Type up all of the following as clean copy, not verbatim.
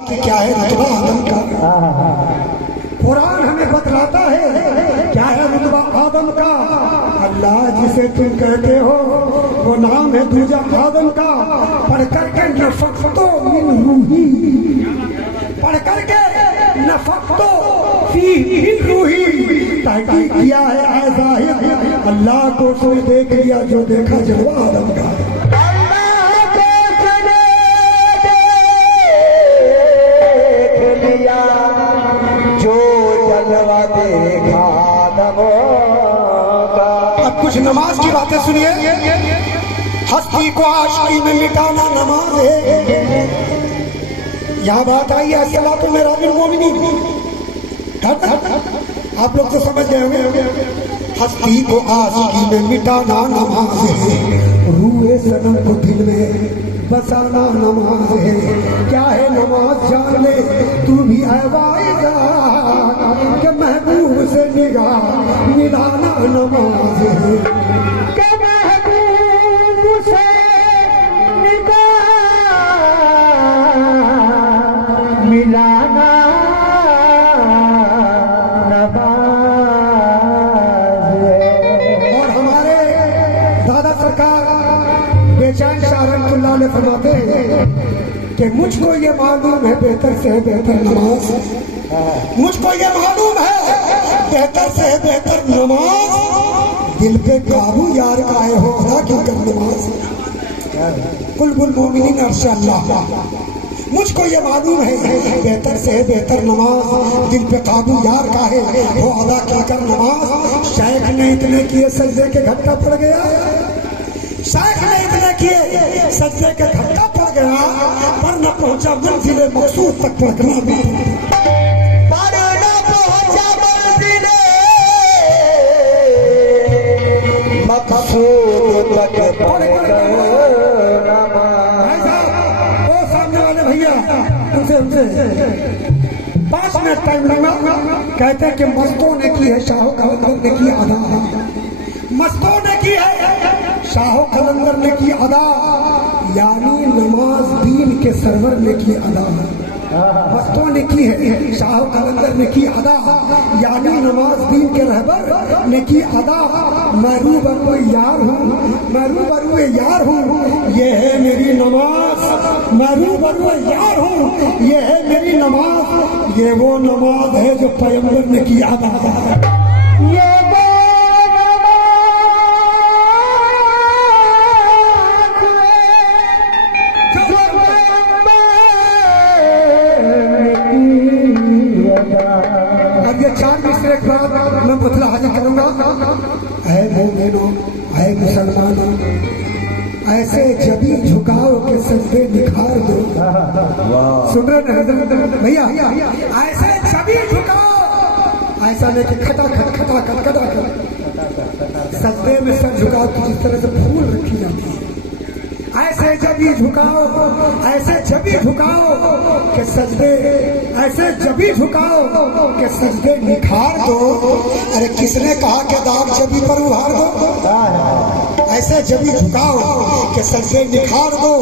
कि क्या है रुतबा आदम का। कुरान हमें बतलाता है क्या है रुतबा आदम का। अल्लाह जिसे तुम कहते हो वो नाम है दूजा आदम का। पढ़ करके नफक्तो मिन रूही, पढ़ करके नफक्तो फी मिन रूही, ताकि किया है ऐसा अल्लाह को उसने देख लिया जो देखा जलवा आदम का। अब कुछ नमाज की बातें सुनिए। हस्ती को आशिकी में मिटाना नमाज है। यहाँ बात आई है सलातो में राबिल मोमिनीन। आप लोग तो समझ गए होंगे। हस्ती को आशिकी में मिटाना नमाज है। रूए सनम को दिल में बसाना नमाज है। क्या है नमाज जान ले तू भी आवाज़ के महबूब से निगाह मिलाना नमाज है। के महबूब से निगाह मिलाना नमाज है। और हमारे दादा सरकार बेचैन शाहरुल्लाह ने फरमाते हैं कि मुझको ये मालूम है बेहतर से बेहतर नमाज, मुझको ये मालूम है बेहतर से बेहतर नमाज दिल पे काबू यार का है हो अदा क्यों कर नमाज। कुल मोमिनीन अर्शल्लाह, मुझको ये मालूम है बेहतर से बेहतर नमाज दिल पे काबू यार का है वो अदा क्यों कर नमाज। शेख ने इतने किए सजदे के घट्टा पड़ गया, शेख ने इतने किए सजदे के घट्टा पड़ गया पर न पहुंचा मंजिले मकसूद तक पहुंचना भी सामने वाले भैया उनसे 5 मिनट टाइम लगा। कहते हैं कि मस्तों ने की है शाहो कलंदर ने की अदा, मस्तों ने की है शाहो कलंदर ने की अदा, यानी नमाज दीन के सरवर ने की अदा। मस्तों ने की है शाह कलंदर ने की अदा, यानी नमाज दीन के रहबर ने की अदा। मरू बरू यार हूँ, मरू बरू यार हूँ ये है मेरी नमाज, मरू बरू यार हूँ ये है मेरी नमाज। ये वो नमाज है जो पैगंबर ने की अदा। ये मैं बतला हाजिर करूंगा। ऐ मोमिनो ऐ मुसलमानों ऐसे जबी झुकाओ के सजदे निखार दो। सुन रहे भैया, ऐसे जबी झुकाओ, ऐसा लेके खटा खट सजदे में सर झुकाओ तो जिस तरह से फूल रखी जाती है ऐसे जबी झुकाओ, ऐसे जबी झुकाओ के सजदे, ऐसे जबी झुकाओ के सजदे निखार दो। अरे किसने कहा कि दाग जबी पर उभार दो। ऐसे जबी झुकाओ के सजदे निखार दो।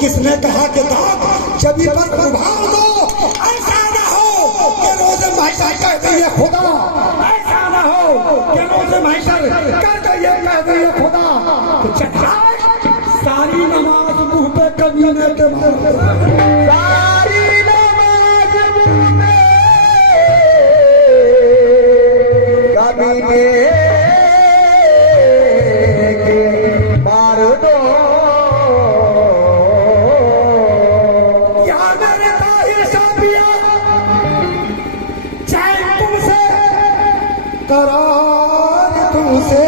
किसने कहा कि दाग जबी पर उभार दो। ऐसा ना हो कि रोज़े महशर कह दिए खुदा, ऐसा ना हो कि रोज़े महशर कर दिए कह दिए खुदा। सारी नमाज मुंह पे कमीने के मारे, सारी नमाज मुंह पे कमीने के मार दो। यार मेरे ताहिर साबिया चैन तुमसे करार तुमसे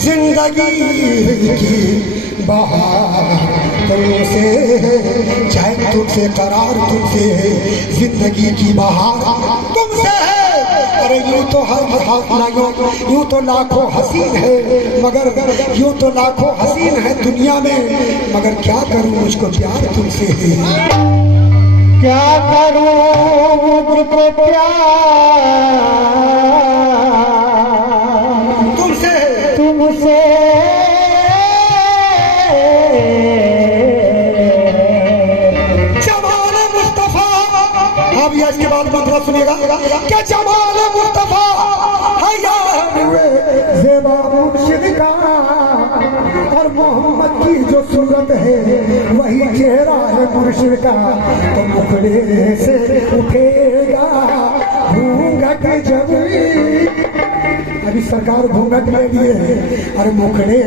जिंदगी की बहार तुमसे, चैन तुमसे करार तुमसे जिंदगी की बहार तुमसे है। अरे यूं तो यूं तो लाखों हसीन है मगर यूं तो लाखों हसीन है दुनिया में, मगर क्या करूं मुझको प्यार तुमसे है। क्या करूं मुझको प्यार तुमसे जवाब इसके बाद मतलब सुनिएगा कि जमाल मुस्तफा ज़ेबा मुर्शिद का और मोहम्मद की जो सूरत है वही चेहरा है मुर्शिद का। तो मुखड़े से उठेगा घूंघट जब, अभी सरकार घूंघट ले लिए, और मुखड़े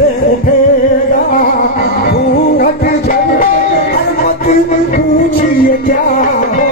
से उठेगा घूंघट जब, और मत पूछिए क्या हो।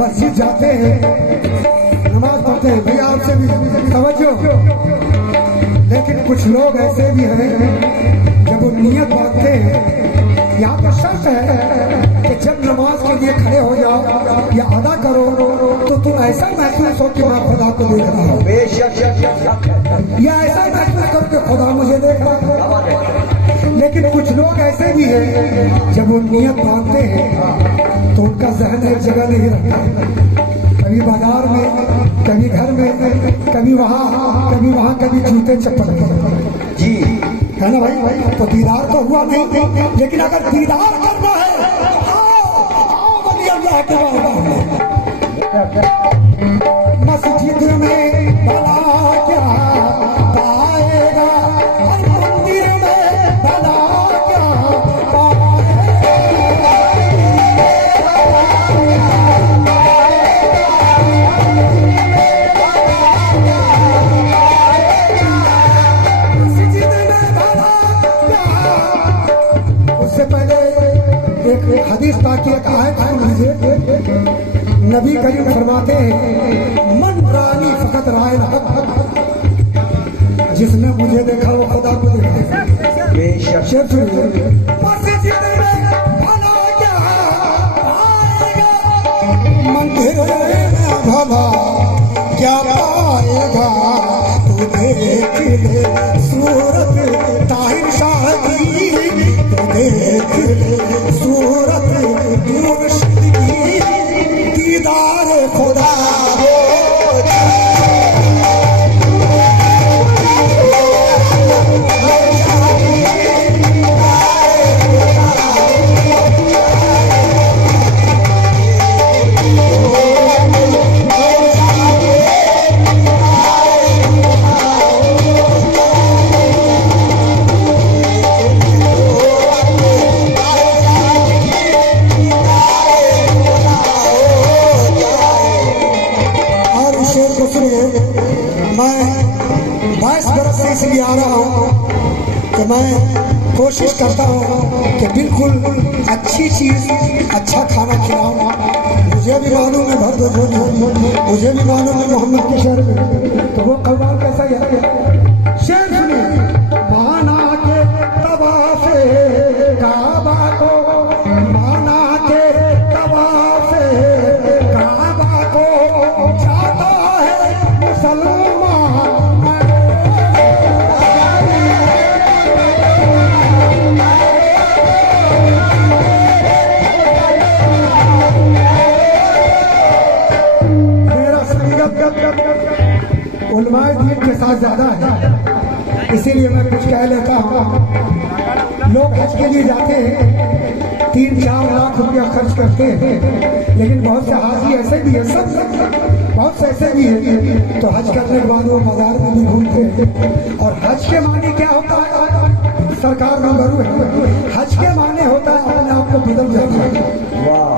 मस्जिद जाते हैं, नमाज पढ़ते हैं, भैया आपसे भी समझो। लेकिन कुछ लोग ऐसे भी हैं जब वो नियत बांधते हैं, यहाँ तो शर्त है कि जब नमाज के लिए खड़े हो जाओ या अदा करो तो तुम ऐसा महसूस हो कि मैं खुदा को देख रहा हूँ, या ऐसा महसूस करो कि खुदा मुझे देख रहा है। लेकिन कुछ लोग ऐसे भी हैं जब वो नियत बांधते हैं तो उनका जहन एक जगह नहीं रहता, कभी बाजार में, कभी घर में, कभी वहाँ, कभी जूते चप्पल जी, है ना भाई। तो दीदार तो हुआ नहीं, लेकिन अगर दीदार करना है तो आओ वली अल्लाह के मस्जिद में भला क्या पाएगा, मंदिर में भला क्या हदीस ताकि एक आयत सुन लीजिए। नबी करीम फरमाते हैं मन रानी फकत राय हक, जिसने मुझे देखा वो खुदा को देखा। बेशक मंदिर में भला क्या पाएगा, तू देख ले सूरत ताहिर शाह की, तू देख ले सूरत मुर्शिद की, दीदार खुदा हो इसलिए आ रहा हूँ कि मैं कोशिश करता हूँ कि बिल्कुल अच्छी चीज़, अच्छा खाना खिलाऊँ। मुझे भी मालूम है भर मुझे भी मालूम है मोहम्मद के शहर में, तो वो कव्वाल कैसा है शेर सुनिए। माना के तवाफ ज्यादा है, इसीलिए मैं कुछ कह लेता हूँ। लोग हज के लिए जाते हैं, 3-4 लाख रुपया खर्च करते हैं, लेकिन बहुत से हाजी ऐसे भी है, सब बहुत से ऐसे भी है, तो हज करने के बाद वो बाजार में भी घूमते हैं। और हज के माने क्या होता है, सरकार नंबर है, हज के माने होता है अपने आप को बदल जाता है। वाह,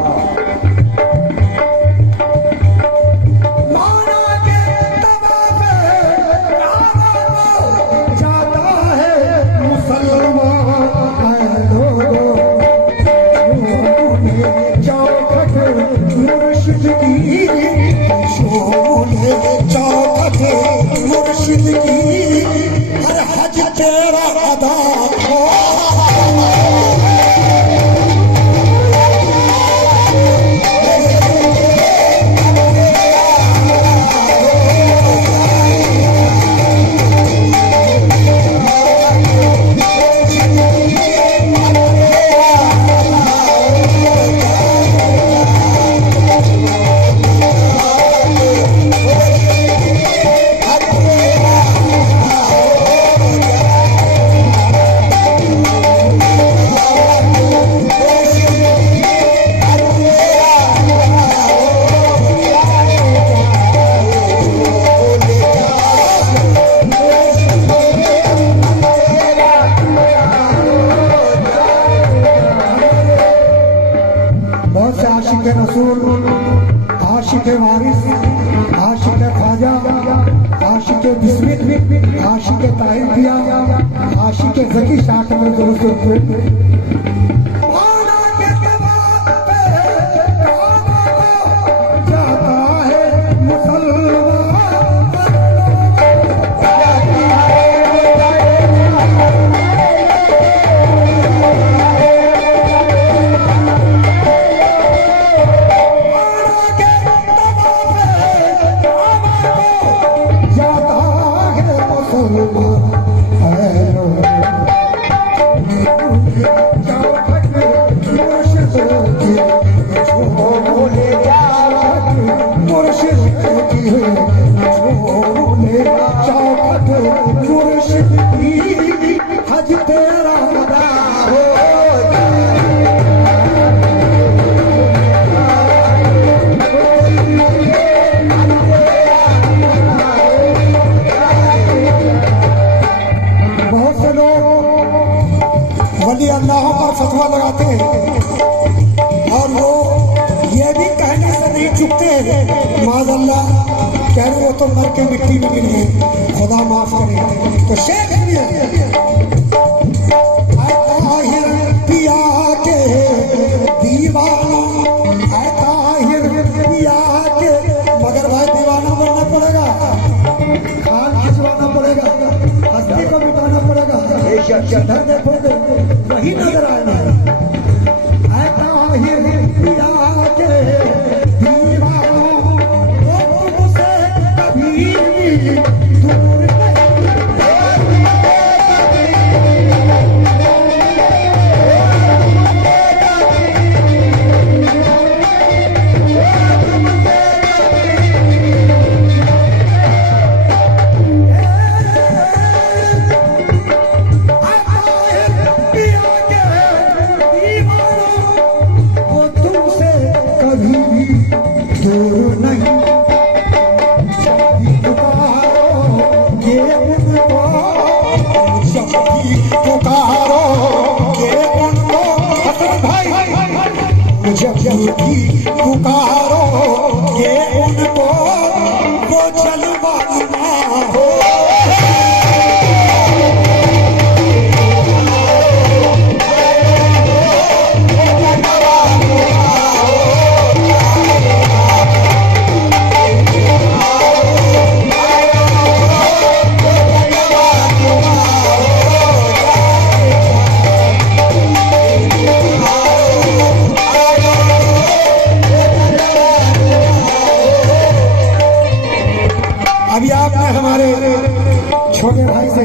मुर्शिद की हर हज तेरा अदा हो। आशिक वारिस, आशिक ख्वाजा, आशिक बिस्मिल, आशिक ताहिर पिया, आशिक ज़की शाख में दुरुस्त अल्लाह पर फतवा लगाते हैं और वो ये भी कहने से नहीं चुकते हैं माज़अल्लाह कह रहे वो तो मर के मिट्टी में मिल गए, खुदा माफ करे। तो शेख पिया के दीवाना, पिया के, मगर भाई दीवाना बनना पड़ेगा, खान खिंचवाना पड़ेगा, हस्ती को मिटाना पड़ेगा, देखोगे वही नजर आना है। पिया के दीवानों वो तुमसे कभी दूर पुकारो ये उनको वो जलवाना हो। अभी आपने हमारे छोटे भाई से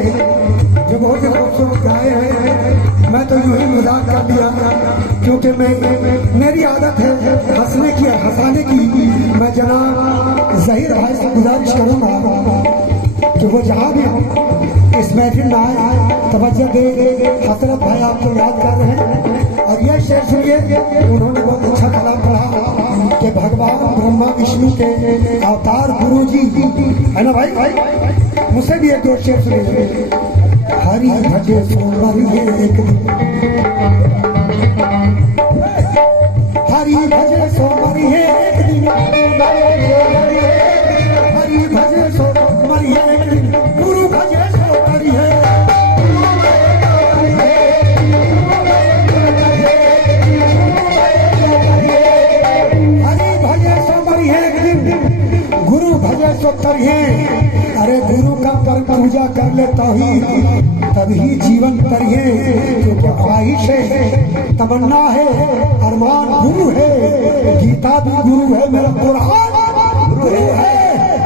जो बहुत ही खूबसूरत गाए हैं, मैं तो यूं ही मजाक कर दिया क्योंकि मेरी आदत है हंसने की, हंसाने की। मैं जनाब ज़हीर भाई से गुजारिश करूंगा कि वो जहाँ भी इस महफिल में आए तवज्जो दे। हजरत भाई आपको याद कर रहे हैं और ये शेर सुनिए, उन्होंने बहुत अच्छा कलाम पढ़ा कि भगवान ब्रह्मा विष्णु के अवतार गुरु जी है ना भाई। मुझसे भी एक दो शेर सुनिए। हरि भजे सोमवारी एक दिन, हरि भजे सोमवारी एक दिन, हरि भजे सोमवारी एक दिन, गुरु भजे सोमवारी है। हरि भजे सोमवारी एक दिन, गुरु भजे सोमवारी है। अरे गुरु का पर पूजा कर ले तभी जीवन करिए, क्योंकि ख्वाहिश है, तमन्ना है, अरमान गुरु है, गीता भी गुरु है, मेरा कुरान गुरु है।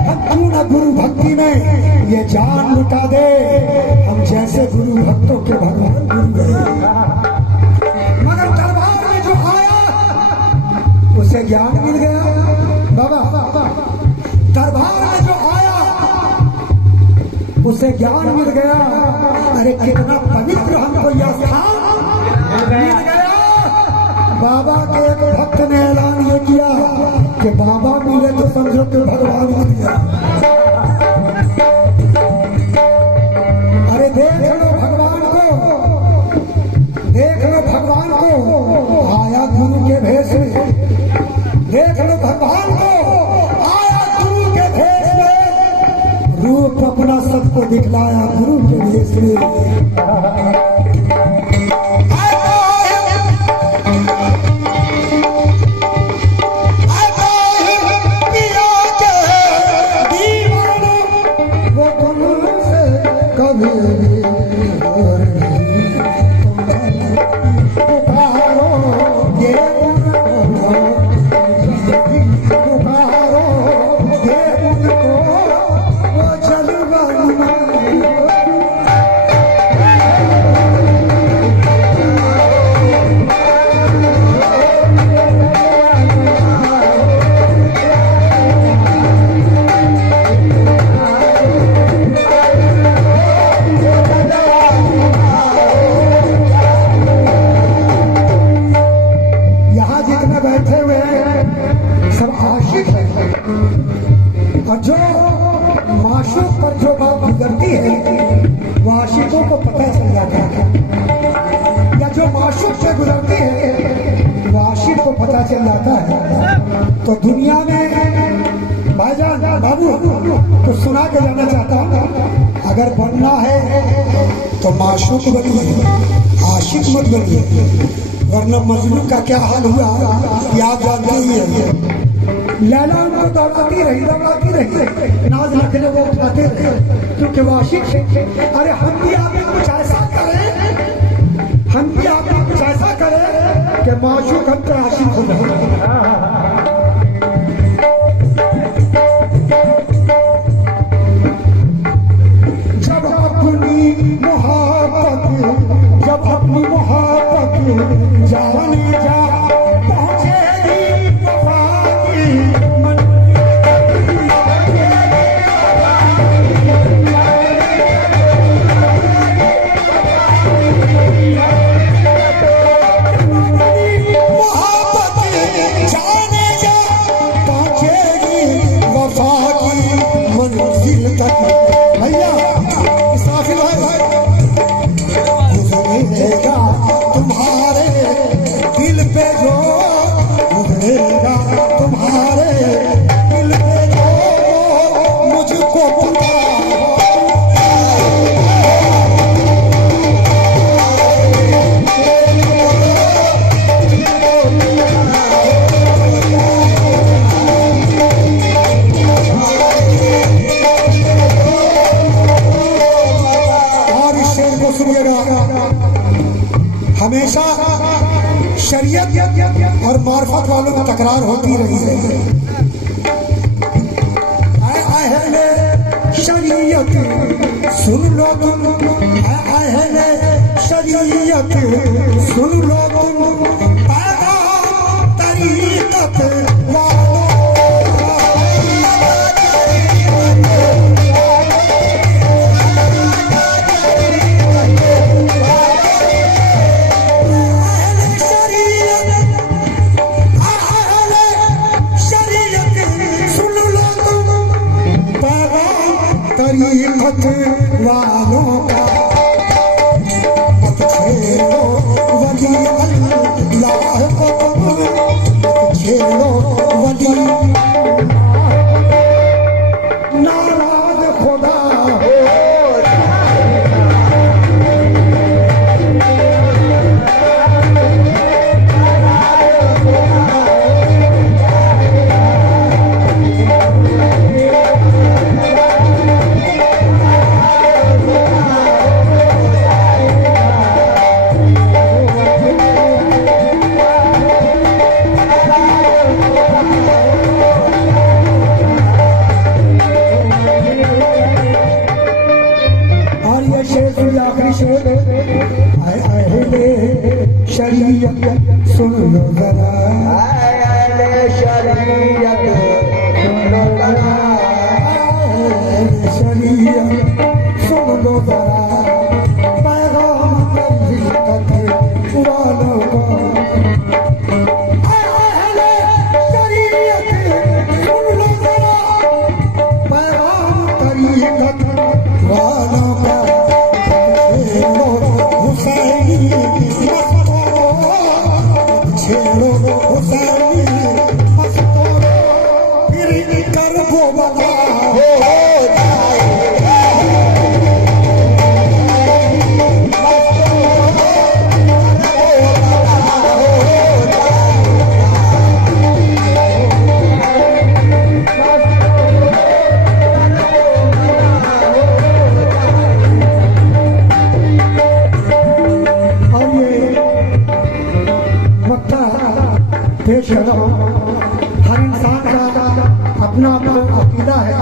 हम क्यों न गुरु भक्ति में ये जान लुटा दे, हम जैसे गुरु भक्तों के भगवान गुरु है। मगर दरबार में जो आया उसे ज्ञान मिल गया बाबा, दरबार में जो आया उसे ज्ञान मिल गया। अरे कितना पवित्र हमको यह स्थान मिल गया। बाबा के एक भक्त ने ऐलान ये किया कि बाबा मिले तो समझो कि भगवान मिल गया। अरे देख लो भगवान को, देख लो भगवान को, आया गुरु के भेष में। देख लो भगवान को, आया गुरु के भेष में, रूप अपना सबको दिखलाया गुरु के भेष में। जो माशूक पर जो बात गुजरती है वो आशिकों को पता चल जाता है, या जो माशूक से गुजरती है वो आशिक को पता चल जाता है। तो दुनिया में भाईजान बाबू तो सुना के जाना चाहता हूँ, अगर बनना है तो माशूक बनिए, आशिक मत बनिए, वरना मजनू का क्या हाल हुआ ये आप जानते ही हैं। लैला उनको दौड़ाती रही, नाज रखने वो उठाते रहे, क्योंकि वो आशिक है। अरे हम भी आपने कुछ ऐसा करें, हम भी आपने कुछ ऐसा करें कि माशूक हम पे आशिक हो जाए। जब अपनी मोहब्बत जाने जा हमेशा शरीयत और मार्फत वालों में तकरार होती रही है। अहले शरीयत सुन लो तुम, अहले शरीयत सुन लो तुम, पैगाम तरीकत वालों मत वालों का मत छेड़ो वली अल्लाह को मत छेड़ो वली नाराज खुदा हो शरीयत सुन लो जरा शरीयत सुन लो जरा शरीयत सुन लो जरा पैगाम हकीकत वालों को शरीयत सुन लो जरा पैगाम तरीकत वालों का हर इंसान का अपना अपना अकीदा है,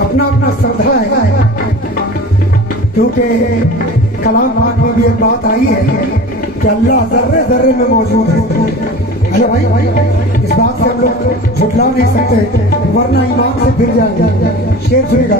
अपना अपना श्रद्धा है, क्योंकि कलाम पाक में भी एक बात आई है कि अल्लाह जर्रे जर्रे में मौजूद है। अरे भाई इस बात से हम लोग झुटला नहीं सकते, वरना ईमान से फिर जाएंगे। शेर सुनेगा